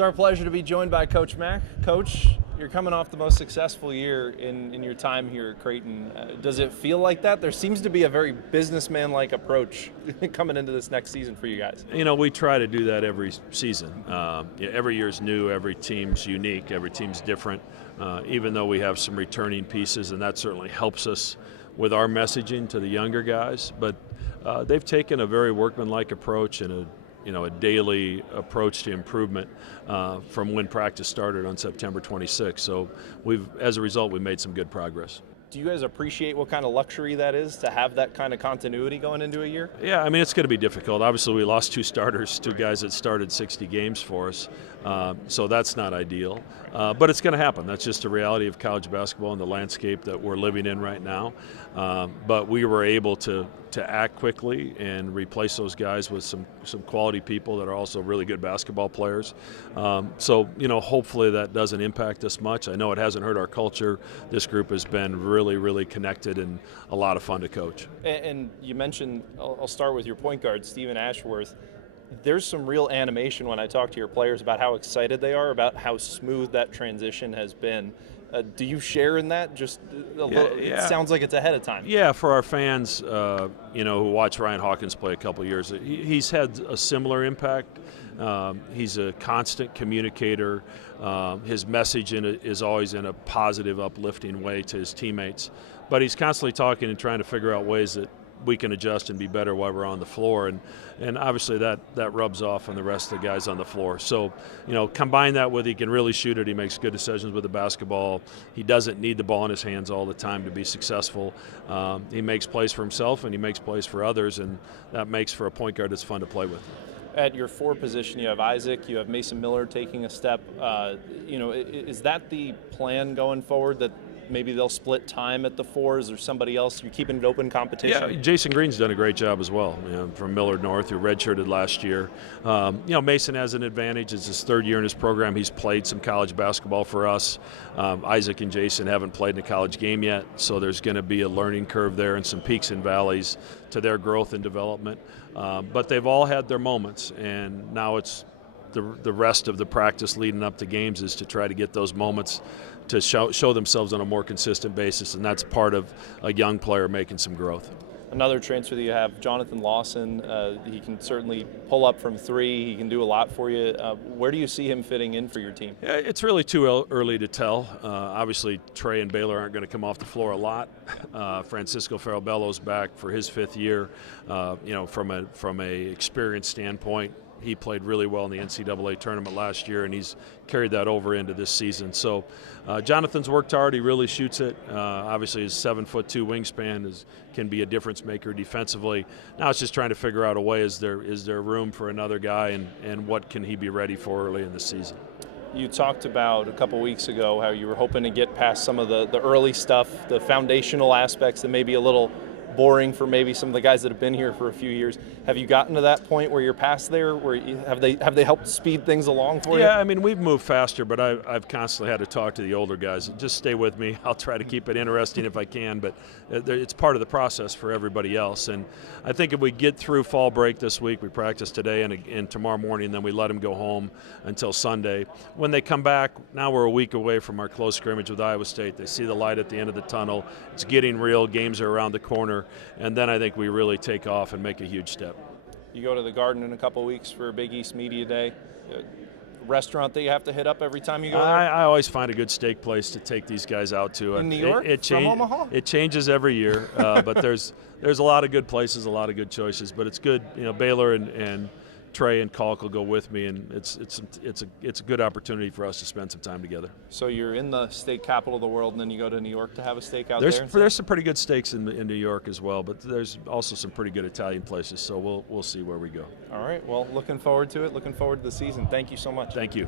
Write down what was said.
It's our pleasure to be joined by Coach Mack. Coach, you're coming off the most successful year in your time here at Creighton. Does it feel like that? There seems to be a very businessman-like approach coming into this next season for you guys. You know, we try to do that every season. Every year's new, every team's unique, every team's different, even though we have some returning pieces, and that certainly helps us with our messaging to the younger guys. But they've taken a very workmanlike approach and a daily approach to improvement from when practice started on September 26th. So as a result, we've made some good progress. Do you guys appreciate what kind of luxury that is to have that kind of continuity going into a year? Yeah, I mean, it's going to be difficult. Obviously, we lost two starters, two guys that started 60 games for us, so that's not ideal. But it's going to happen. That's just a reality of college basketball and the landscape that we're living in right now. But we were able to act quickly and replace those guys with some quality people that are also really good basketball players. So, hopefully that doesn't impact us much. I know it hasn't hurt our culture. This group has been really, really connected and a lot of fun to coach. And you mentioned, I'll start with your point guard, Stephen Ashworth. There's some real animation when I talk to your players about how excited they are about how smooth that transition has been. Do you share in that? Just a little, yeah. It sounds like it's ahead of time. Yeah, for our fans, who watch Ryan Hawkins play a couple years, he's had a similar impact. He's a constant communicator. His message is always in a positive, uplifting way to his teammates. But he's constantly talking and trying to figure out ways that we can adjust and be better while we're on the floor, and obviously that rubs off on the rest of the guys on the floor. So, combine that with he can really shoot it. He makes good decisions with the basketball. He doesn't need the ball in his hands all the time to be successful. He makes plays for himself and he makes plays for others, and that makes for a point guard that's fun to play with. At your four position, you have Isaac, you have Mason Miller taking a step. Is that the plan going forward, that maybe they'll split time at the fours, or somebody else? You're keeping it open competition? Yeah, Jason Green's done a great job as well, from Millard North, who redshirted last year. Mason has an advantage. It's his third year in his program. He's played some college basketball for us. Isaac and Jason haven't played in a college game yet, so there's going to be a learning curve there and some peaks and valleys to their growth and development. But they've all had their moments, and now it's the rest of the practice leading up to games is to try to get those moments to show themselves on a more consistent basis, and that's part of a young player making some growth. Another transfer that you have, Jonathan Lawson. He can certainly pull up from three. He can do a lot for you. Where do you see him fitting in for your team? Yeah, it's really too early to tell. Obviously, Trey and Baylor aren't going to come off the floor a lot. Francisco Farabello's back for his fifth year. From a experience standpoint, he played really well in the NCAA tournament last year, and he's carried that over into this season. So Jonathan's worked hard. He really shoots it. Obviously, his 7'2" wingspan can be a difference maker defensively. Now it's just trying to figure out a way, is there room for another guy, and what can he be ready for early in the season? You talked about a couple weeks ago how you were hoping to get past some of the early stuff, the foundational aspects that may be a little boring for maybe some of the guys that have been here for a few years. Have you gotten to that point where you're past there? Have they helped speed things along for you? Yeah, I mean, we've moved faster, but I've constantly had to talk to the older guys. Just stay with me. I'll try to keep it interesting if I can, but it's part of the process for everybody else. And I think if we get through fall break this week, we practice today and tomorrow morning, then we let them go home until Sunday. When they come back, now we're a week away from our close scrimmage with Iowa State. They see the light at the end of the tunnel. It's getting real. Games are around the corner. And then I think we really take off and make a huge step. You go to the Garden in a couple weeks for Big East Media Day. Restaurant that you have to hit up every time you go there? I always find a good steak place to take these guys out to. In New York? From Omaha? It changes every year, but there's a lot of good places, a lot of good choices. But it's good, Baylor and Trey and Kalk will go with me, and it's a good opportunity for us to spend some time together. So you're in the steak capital of the world, and then you go to New York to have a steak out there? There's some pretty good steaks in New York as well, but there's also some pretty good Italian places, so we'll see where we go. All right, well, looking forward to it. Looking forward to the season. Thank you so much. Thank you.